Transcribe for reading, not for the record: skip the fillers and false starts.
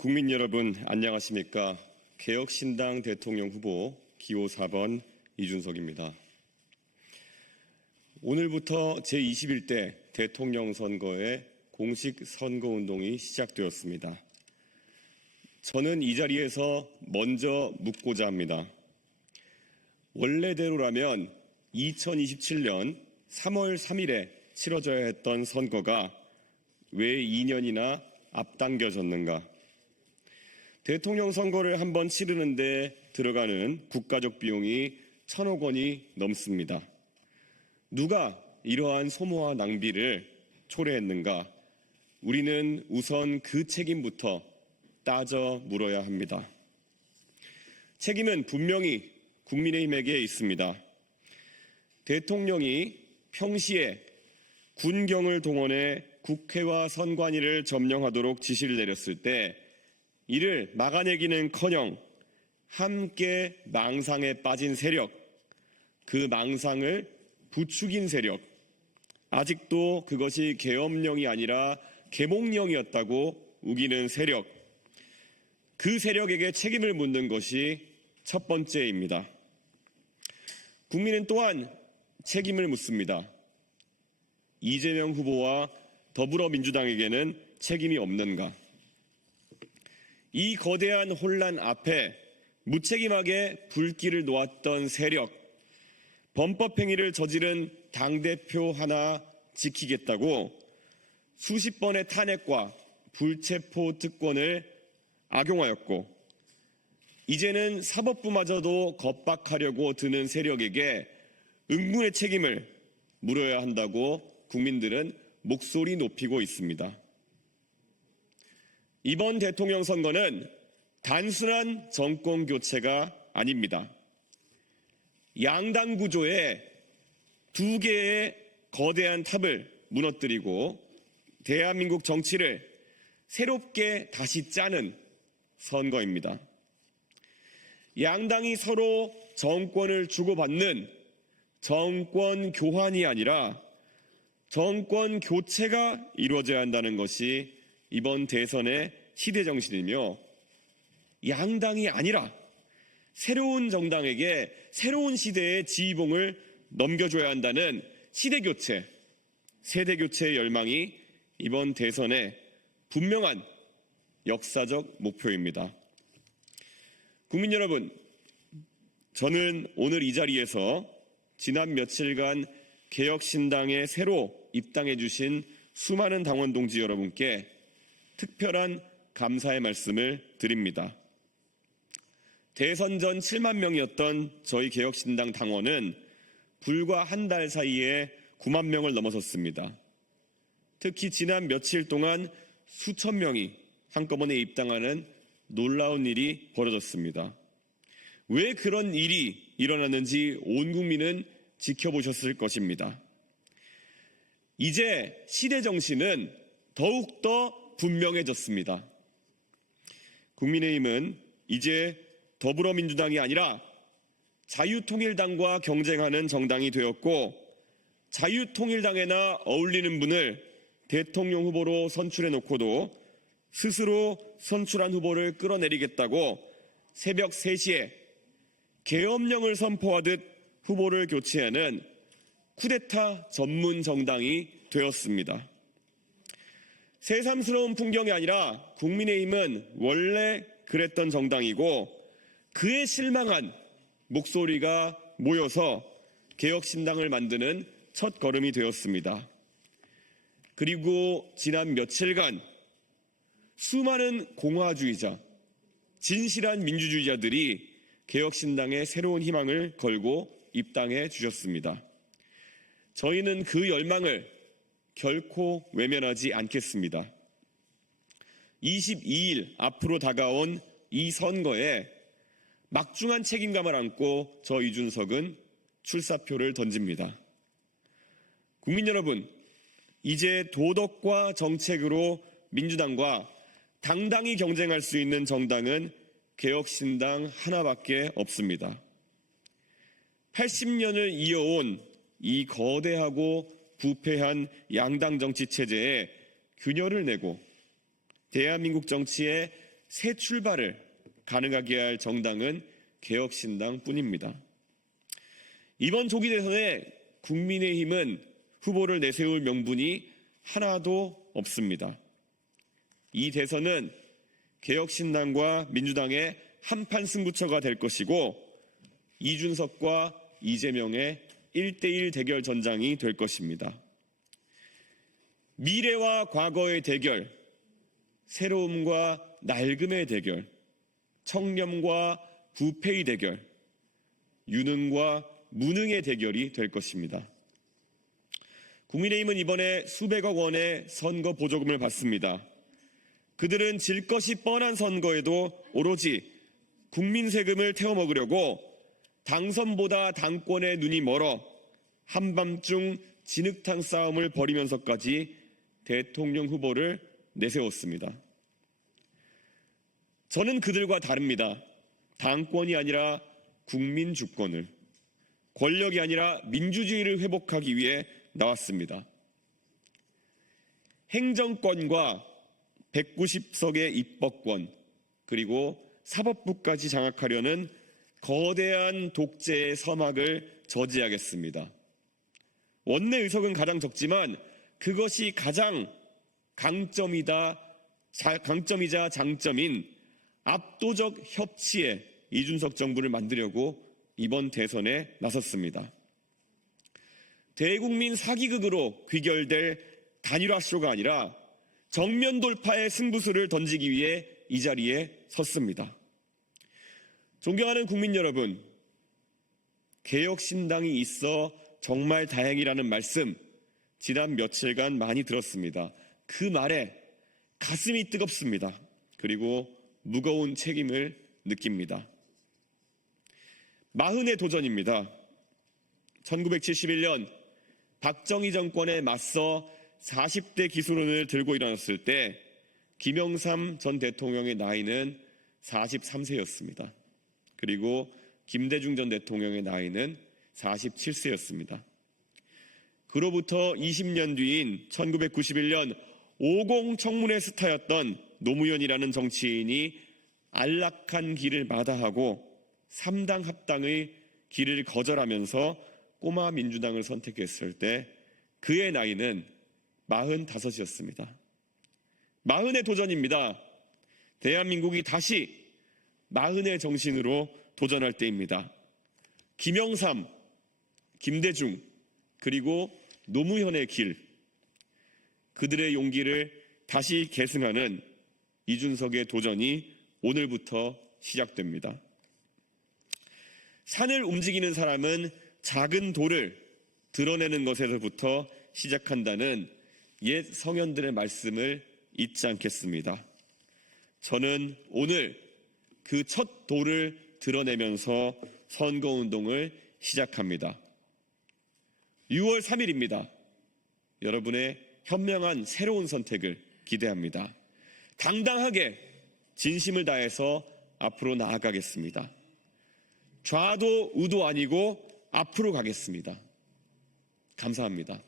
국민 여러분 안녕하십니까? 개혁신당 대통령 후보 기호 4번 이준석입니다. 오늘부터 제21대 대통령 선거의 공식 선거운동이 시작되었습니다. 저는 이 자리에서 먼저 묻고자 합니다. 원래대로라면 2027년 3월 3일에 치러져야 했던 선거가 왜 2년이나 앞당겨졌는가? 대통령 선거를 한번 치르는데 들어가는 국가적 비용이 1,000억 원이 넘습니다. 누가 이러한 소모와 낭비를 초래했는가? 우리는 우선 그 책임부터 따져 물어야 합니다. 책임은 분명히 국민의힘에게 있습니다. 대통령이 평시에 군경을 동원해 국회와 선관위를 점령하도록 지시를 내렸을 때 이를 막아내기는커녕 함께 망상에 빠진 세력, 그 망상을 부추긴 세력, 아직도 그것이 계엄령이 아니라 계몽령이었다고 우기는 세력, 그 세력에게 책임을 묻는 것이 첫 번째입니다. 국민은 또한 책임을 묻습니다. 이재명 후보와 더불어민주당에게는 책임이 없는가? 이 거대한 혼란 앞에 무책임하게 불길을 놓았던 세력, 범법행위를 저지른 당대표 하나 지키겠다고 수십 번의 탄핵과 불체포 특권을 악용하였고 이제는 사법부마저도 겁박하려고 드는 세력에게 응분의 책임을 물어야 한다고 국민들은 목소리 높이고 있습니다. 이번 대통령 선거는 단순한 정권 교체가 아닙니다. 양당 구조의 두 개의 거대한 탑을 무너뜨리고 대한민국 정치를 새롭게 다시 짜는 선거입니다. 양당이 서로 정권을 주고받는 정권 교환이 아니라 정권 교체가 이루어져야 한다는 것이 이번 대선의 시대 정신이며 양당이 아니라 새로운 정당에게 새로운 시대의 지휘봉을 넘겨줘야 한다는 시대 교체, 세대 교체의 열망이 이번 대선의 분명한 역사적 목표입니다. 국민 여러분, 저는 오늘 이 자리에서 지난 며칠간 개혁신당에 새로 입당해 주신 수많은 당원 동지 여러분께 특별한 감사의 말씀을 드립니다. 대선 전 7만 명이었던 저희 개혁신당 당원은 불과 한 달 사이에 9만 명을 넘어섰습니다. 특히 지난 며칠 동안 수천 명이 한꺼번에 입당하는 놀라운 일이 벌어졌습니다. 왜 그런 일이 일어났는지 온 국민은 지켜보셨을 것입니다. 이제 시대 정신은 더욱더 분명해졌습니다. 국민의힘은 이제 더불어민주당이 아니라 자유통일당과 경쟁하는 정당이 되었고 자유통일당에나 어울리는 분을 대통령 후보로 선출해 놓고도 스스로 선출한 후보를 끌어내리겠다고 새벽 3시에 계엄령을 선포하듯 후보를 교체하는 쿠데타 전문 정당이 되었습니다. 새삼스러운 풍경이 아니라 국민의힘은 원래 그랬던 정당이고 그에 실망한 목소리가 모여서 개혁신당을 만드는 첫 걸음이 되었습니다. 그리고 지난 며칠간 수많은 공화주의자, 진실한 민주주의자들이 개혁신당에 새로운 희망을 걸고 입당해 주셨습니다. 저희는 그 열망을 결코 외면하지 않겠습니다. 22일 앞으로 다가온 이 선거에 막중한 책임감을 안고 저 이준석은 출사표를 던집니다. 국민 여러분, 이제 도덕과 정책으로 민주당과 당당히 경쟁할 수 있는 정당은 개혁신당 하나밖에 없습니다. 80년을 이어온 이 거대하고 부패한 양당 정치 체제에 균열을 내고 대한민국 정치에 새 출발을 가능하게 할 정당은 개혁신당뿐입니다. 이번 조기 대선에 국민의힘은 후보를 내세울 명분이 하나도 없습니다. 이 대선은 개혁신당과 민주당의 한판 승부처가 될 것이고 이준석과 이재명의 1대1 대결 전장이 될 것입니다. 미래와 과거의 대결, 새로움과 낡음의 대결, 청렴과 부패의 대결, 유능과 무능의 대결이 될 것입니다. 국민의힘은 이번에 수백억 원의 선거 보조금을 받습니다. 그들은 질 것이 뻔한 선거에도 오로지 국민 세금을 태워먹으려고 당선보다 당권에 눈이 멀어 한밤중 진흙탕 싸움을 벌이면서까지 대통령 후보를 내세웠습니다. 저는 그들과 다릅니다. 당권이 아니라 국민 주권을, 권력이 아니라 민주주의를 회복하기 위해 나왔습니다. 행정권과 190석의 입법권, 그리고 사법부까지 장악하려는 거대한 독재의 서막을 저지하겠습니다. 원내 의석은 가장 적지만 그것이 가장 강점이자 장점인 압도적 협치에 이준석 정부를 만들려고 이번 대선에 나섰습니다. 대국민 사기극으로 귀결될 단일화쇼가 아니라 정면 돌파의 승부수를 던지기 위해 이 자리에 섰습니다. 존경하는 국민 여러분, 개혁신당이 있어 정말 다행이라는 말씀 지난 며칠간 많이 들었습니다. 그 말에 가슴이 뜨겁습니다. 그리고 무거운 책임을 느낍니다. 40의 도전입니다. 1971년 박정희 정권에 맞서 40대 기술원을 들고 일어났을 때 김영삼 전 대통령의 나이는 43세였습니다. 그리고 김대중 전 대통령의 나이는 47세였습니다. 그로부터 20년 뒤인 1991년 50 청문회 스타였던 노무현이라는 정치인이 안락한 길을 마다하고 3당 합당의 길을 거절하면서 꼬마 민주당을 선택했을 때 그의 나이는 45이었습니다. 40의 도전입니다. 대한민국이 다시 40의 정신으로 도전할 때입니다. 김영삼, 김대중, 그리고 노무현의 길, 그들의 용기를 다시 계승하는 이준석의 도전이 오늘부터 시작됩니다. 산을 움직이는 사람은 작은 돌을 드러내는 것에서부터 시작한다는 옛 성현들의 말씀을 잊지 않겠습니다. 저는 오늘 그 첫 돌을 드러내면서 선거운동을 시작합니다. 6월 3일입니다. 여러분의 현명한 새로운 선택을 기대합니다. 당당하게 진심을 다해서 앞으로 나아가겠습니다. 좌도 우도 아니고 앞으로 가겠습니다. 감사합니다.